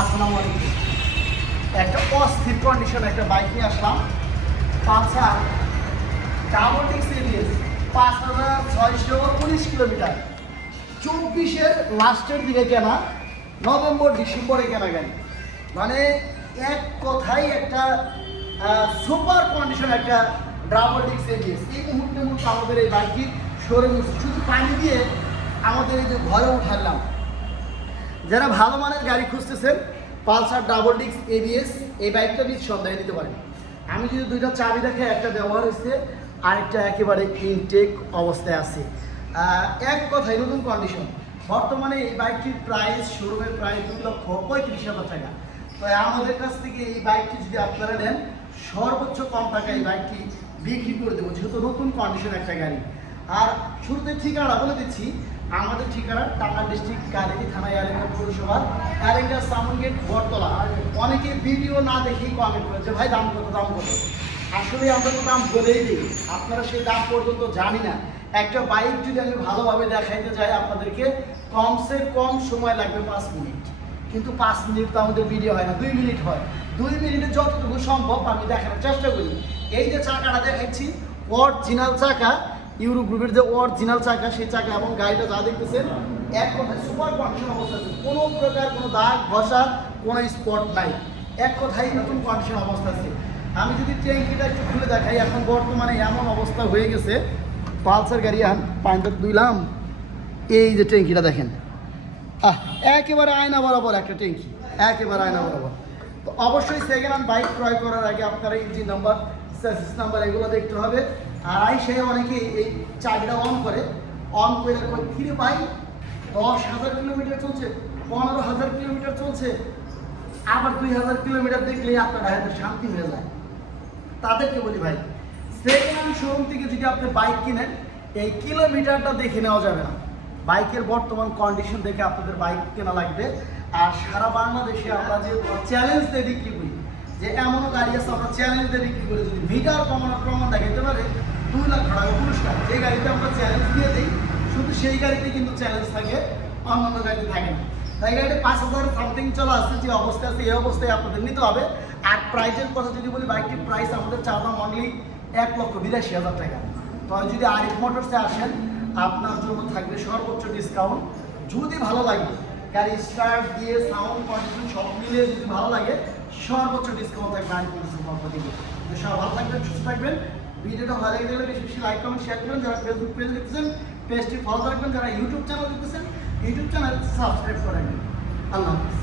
আসসালামু আলাইকুম। একটা অস্থির কন্ডিশন একটা বাইক নিয়ে আসলাম। পালসার ডিক্স এবিএস পাঁচ হাজার ছয়শো উনিশ কিলোমিটার। চব্বিশের লাস্টের দিকে কেনা, নভেম্বর, ডিসেম্বরে কেনা গাড়ি। মানে এক কথাই একটা সুপার কন্ডিশন একটা ডিক্স এবিএস এই মুহূর্তে মুহূর্তে আমাদের এই বাইকটির শোরুম শুধু পানি দিয়ে আমাদের এই যে ঘরে উঠালাম। যারা ভালো মানের গাড়ি খুঁজতেছেন, পালসার, ডাবল ডিক্স এবিএস এই বাইকটা নিজ সন্দেহে নিতে পারেন। আমি যদি দুইটা চাবি দেখে একটা ব্যবহার হয়েছে, আরেকটা একেবারে ইনটেক অবস্থায় আছে। এক কথায় নতুন কন্ডিশন বর্তমানে এই বাইকটির প্রাইস শোরুমের প্রায় দুই লক্ষ পঁয়ত্রিশ হাজার টাকা। তো আমাদের কাছ থেকে এই বাইকটি যদি আপনারা নেন, সর্বোচ্চ কম টাকায় এই বাইকটি বিক্রি করে দেবো, যেহেতু নতুন কন্ডিশন একটা গাড়ি। আর শুরুতে ঠিকানা বলে দিচ্ছি। আমাদের ঠিকানা টাঙ্গাইল ডিস্ট্রিক্ট কালিনী থানা এলাকা পৌরসভা এলাকা সামন গেট অনেকে ভিডিও না দেখেই কমেন্ট করেছে ভাই, দাম কত দাম কত? আসলে আমরা তো দাম বলেই দিই। আপনারা সেই দাম পর্যন্ত জানি না। একটা বাইক যদি আমি ভালোভাবে দেখাইতে যাই আপনাদেরকে, কমসে কম সময় লাগবে পাঁচ মিনিট। কিন্তু পাঁচ মিনিট তো আমাদের ভিডিও হয় না, দুই মিনিট হয়। দুই মিনিটে যতটুকু সম্ভব আমি দেখানোর চেষ্টা করি। এই যে চাকাটা দেখাচ্ছি অরিজিনাল চাকা ইউরো গ্রুপের যে অরিজিনাল চাকা, সেই চাকা এবং গাড়িটা যা দেখতেছেন, এক কথায় সুপার কন্ডিশন অবস্থা আছে। কোনো প্রকার কোনো দাগ, ঘষা, কোনো স্পট নাই। এক কথায় নতুন কন্ডিশন অবস্থা আছে। আমি যদি ট্যাঙ্কিটা একটু খুলে দেখাই, এখন বর্তমানে এমন অবস্থা হয়ে গেছে। পালসার গাড়ি এখন পানিটা দুইলাম। এই যে ট্যাঙ্কিটা দেখেন। আহ, একেবারে আয়না বরাবর একটা ট্যাঙ্কি। একেবারে আয়না বরাবর। তো অবশ্যই সেকেন্ড হ্যান্ড বাইক ক্রয় করার আগে আপনারা ইঞ্জিন নাম্বার সার্ভিস নাম্বার এগুলো দেখতে হবে। আর আই সে অনেকে এই চাবিটা অন করে। অন করে ফিরে পাই। দশ হাজার কিলোমিটার চলছে, পনেরো হাজার কিলোমিটার চলছে। আবার দুই হাজার কিলোমিটার দেখলেই আপনার হাতে শান্তি হয়ে যায়। তাদেরকে বলি ভাই, সেকেন্ড হ্যান্ড শোরুম থেকে যদি আপনি বাইক কিনেন, এই কিলোমিটারটা দেখে নেওয়া যাবে না। বাইকের বর্তমান কন্ডিশন দেখে আপনাদের বাইক কেনা লাগবে। আর সারা বাংলাদেশে আমরা যে চ্যালেঞ্জ দিয়ে বিক্রি করি, যে এমনও গাড়ি আছে, আমরা চ্যালেঞ্জ দিয়ে বিক্রি করি, যদি মিটার কমানোর প্রমাণ দেখাতে পারে, দুই লাখ টাকা পুরস্কার। যে গাড়িতে আমরা চ্যালেঞ্জ দিয়ে দিই শুধু সেই গাড়িতে কিন্তু চ্যালেঞ্জ থাকে, অন্যান্য গাড়িতে থাকে না। তাই গাড়িতে পাঁচ হাজার সামথিং চলে আসছে, যে অবস্থায় আছে, এই অবস্থায় আপনাদের নিতে হবে। আর প্রাইসের কথা যদি বলি, বাইকটির প্রাইস আমাদের দাম অনলি এক লক্ষ বিরাশি হাজার টাকা। তো যদি আরিফ মোটরসে আসেন, আপনার জন্য থাকবে সর্বোচ্চ ডিসকাউন্ট যদি ভালো লাগে গাড়ি স্টার্ট দিয়ে সাউন্ড কন্ডিশন সব মিলিয়ে যদি ভালো লাগে, সর্বোচ্চ ডিসকাউন্ট থাকবে আরিফ মোটরসের পক্ষ থেকে। তো সব ভালো থাকবেন, সুস্থ থাকবেন। ভিডিওটা ভালো লাগে বেশি বেশি লাইক কমেন্ট শেয়ার করবেন। যারা ফেসবুক পেজ দেখতেছেন পেজটি ফলো রাখবেন যারা ইউটিউব চ্যানেল দেখতেছেন ইউটিউব চ্যানেল সাবস্ক্রাইব করে রাখবেন আল্লাহ হাফিজ।